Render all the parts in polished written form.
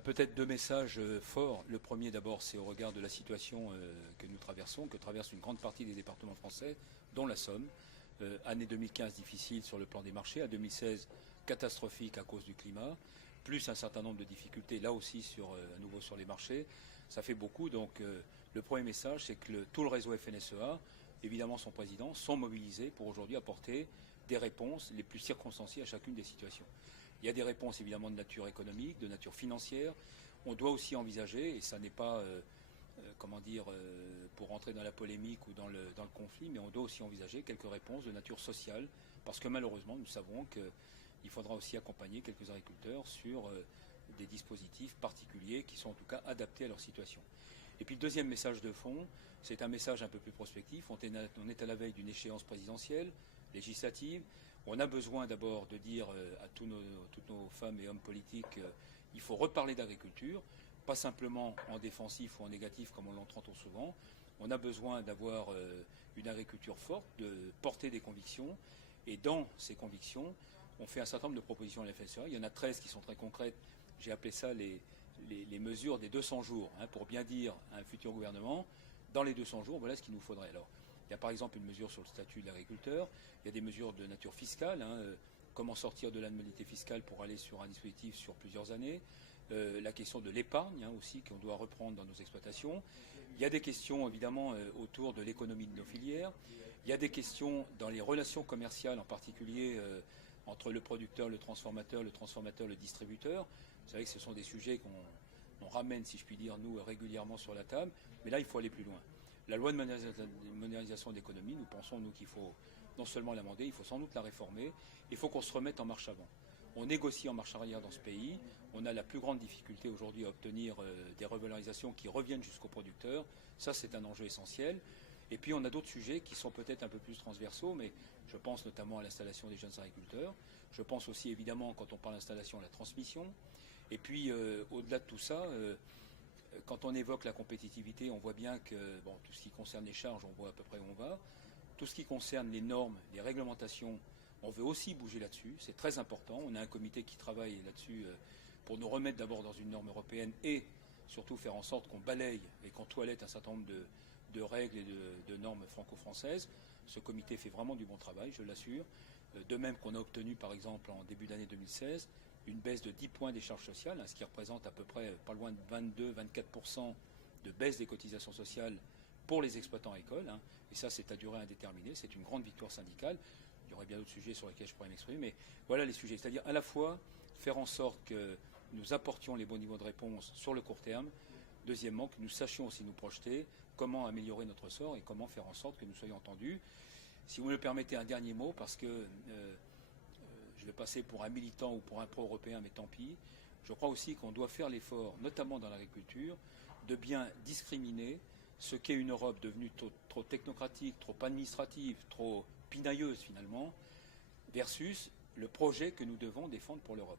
Peut-être deux messages forts. Le premier d'abord, c'est au regard de la situation que nous traversons, que traverse une grande partie des départements français, dont la Somme. Année 2015 difficile sur le plan des marchés, à 2016 catastrophique à cause du climat, plus un certain nombre de difficultés là aussi à nouveau sur les marchés. Ça fait beaucoup. Donc le premier message, c'est que tout le réseau FNSEA, évidemment son président, sont mobilisés pour aujourd'hui apporter des réponses les plus circonstanciées à chacune des situations. Il y a des réponses évidemment de nature économique, de nature financière. On doit aussi envisager, et ça n'est pas, pour rentrer dans la polémique ou dans le conflit, mais on doit aussi envisager quelques réponses de nature sociale, parce que malheureusement, nous savons qu'il faudra aussi accompagner quelques agriculteurs sur des dispositifs particuliers qui sont en tout cas adaptés à leur situation. Et puis le deuxième message de fond, c'est un message un peu plus prospectif. On est à la veille d'une échéance présidentielle, législative. On a besoin d'abord de dire à toutes nos femmes et hommes politiques qu'il faut reparler d'agriculture, pas simplement en défensif ou en négatif comme on l'entend trop souvent. On a besoin d'avoir une agriculture forte, de porter des convictions. Et dans ces convictions, on fait un certain nombre de propositions à la FNSEA. Il y en a 13 qui sont très concrètes. J'ai appelé ça les mesures des 200 jours, pour bien dire à un futur gouvernement, dans les 200 jours, voilà ce qu'il nous faudrait. Alors, il y a par exemple une mesure sur le statut de l'agriculteur, il y a des mesures de nature fiscale, comment sortir de l'annualité fiscale pour aller sur un dispositif sur plusieurs années, la question de l'épargne aussi qu'on doit reprendre dans nos exploitations. Il y a des questions évidemment autour de l'économie de nos filières, il y a des questions dans les relations commerciales, en particulier entre le producteur, le transformateur, le distributeur. Vous savez que ce sont des sujets qu'on ramène, si je puis dire, nous, régulièrement sur la table, mais là, il faut aller plus loin. La loi de modernisation de l'économie, nous pensons, nous, qu'il faut non seulement l'amender, il faut sans doute la réformer, il faut qu'on se remette en marche avant. On négocie en marche arrière dans ce pays, on a la plus grande difficulté aujourd'hui à obtenir des revalorisations qui reviennent jusqu'aux producteurs, ça c'est un enjeu essentiel. Et puis on a d'autres sujets qui sont peut-être un peu plus transversaux, mais je pense notamment à l'installation des jeunes agriculteurs, je pense aussi évidemment quand on parle d'installation à la transmission, et puis au-delà de tout ça, quand on évoque la compétitivité, on voit bien que tout ce qui concerne les charges, on voit à peu près où on va. Tout ce qui concerne les normes, les réglementations, on veut aussi bouger là-dessus. C'est très important. On a un comité qui travaille là-dessus pour nous remettre d'abord dans une norme européenne et surtout faire en sorte qu'on balaye et qu'on toilette un certain nombre de règles et de normes franco-françaises. Ce comité fait vraiment du bon travail, je l'assure. De même qu'on a obtenu, par exemple, en début d'année 2016, une baisse de 10 points des charges sociales, ce qui représente à peu près pas loin de 22-24% de baisse des cotisations sociales pour les exploitants agricoles. Et ça, c'est à durée indéterminée. C'est une grande victoire syndicale. Il y aurait bien d'autres sujets sur lesquels je pourrais m'exprimer, mais voilà les sujets. C'est-à-dire à la fois faire en sorte que nous apportions les bons niveaux de réponse sur le court terme. Deuxièmement, que nous sachions aussi nous projeter, comment améliorer notre sort et comment faire en sorte que nous soyons entendus. Si vous me le permettez, un dernier mot, parce que je vais passer pour un militant ou pour un pro-européen, mais tant pis. Je crois aussi qu'on doit faire l'effort, notamment dans l'agriculture, de bien discriminer ce qu'est une Europe devenue trop technocratique, trop administrative, trop pinailleuse finalement, versus le projet que nous devons défendre pour l'Europe.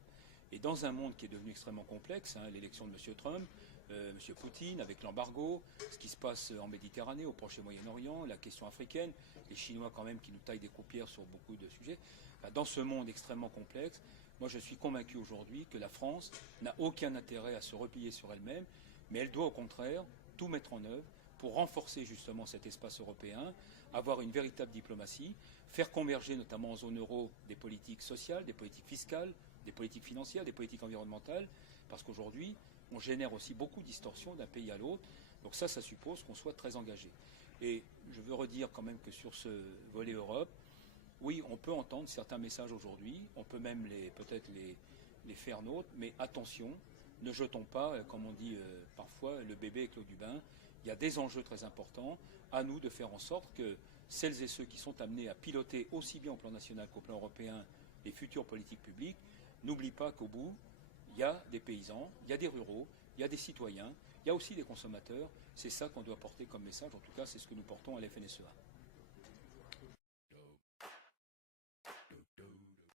Et dans un monde qui est devenu extrêmement complexe, l'élection de M. Trump, M. Poutine, avec l'embargo, ce qui se passe en Méditerranée, au Proche et Moyen-Orient, la question africaine, les Chinois quand même qui nous taillent des croupières sur beaucoup de sujets. Dans ce monde extrêmement complexe, moi je suis convaincu aujourd'hui que la France n'a aucun intérêt à se replier sur elle-même, mais elle doit au contraire tout mettre en œuvre pour renforcer justement cet espace européen, avoir une véritable diplomatie, faire converger notamment en zone euro des politiques sociales, des politiques fiscales, des politiques financières, des politiques environnementales, parce qu'aujourd'hui, on génère aussi beaucoup de distorsions d'un pays à l'autre. Donc ça suppose qu'on soit très engagé. Et je veux redire quand même que sur ce volet Europe, oui, on peut entendre certains messages aujourd'hui, on peut même peut-être les faire nôtres, mais attention, ne jetons pas, comme on dit parfois, le bébé avec l'eau du bain. Il y a des enjeux très importants, à nous de faire en sorte que celles et ceux qui sont amenés à piloter aussi bien au plan national qu'au plan européen les futures politiques publiques n'oublient pas qu'au bout, il y a des paysans, il y a des ruraux, il y a des citoyens, il y a aussi des consommateurs. C'est ça qu'on doit porter comme message, en tout cas c'est ce que nous portons à la FNSEA.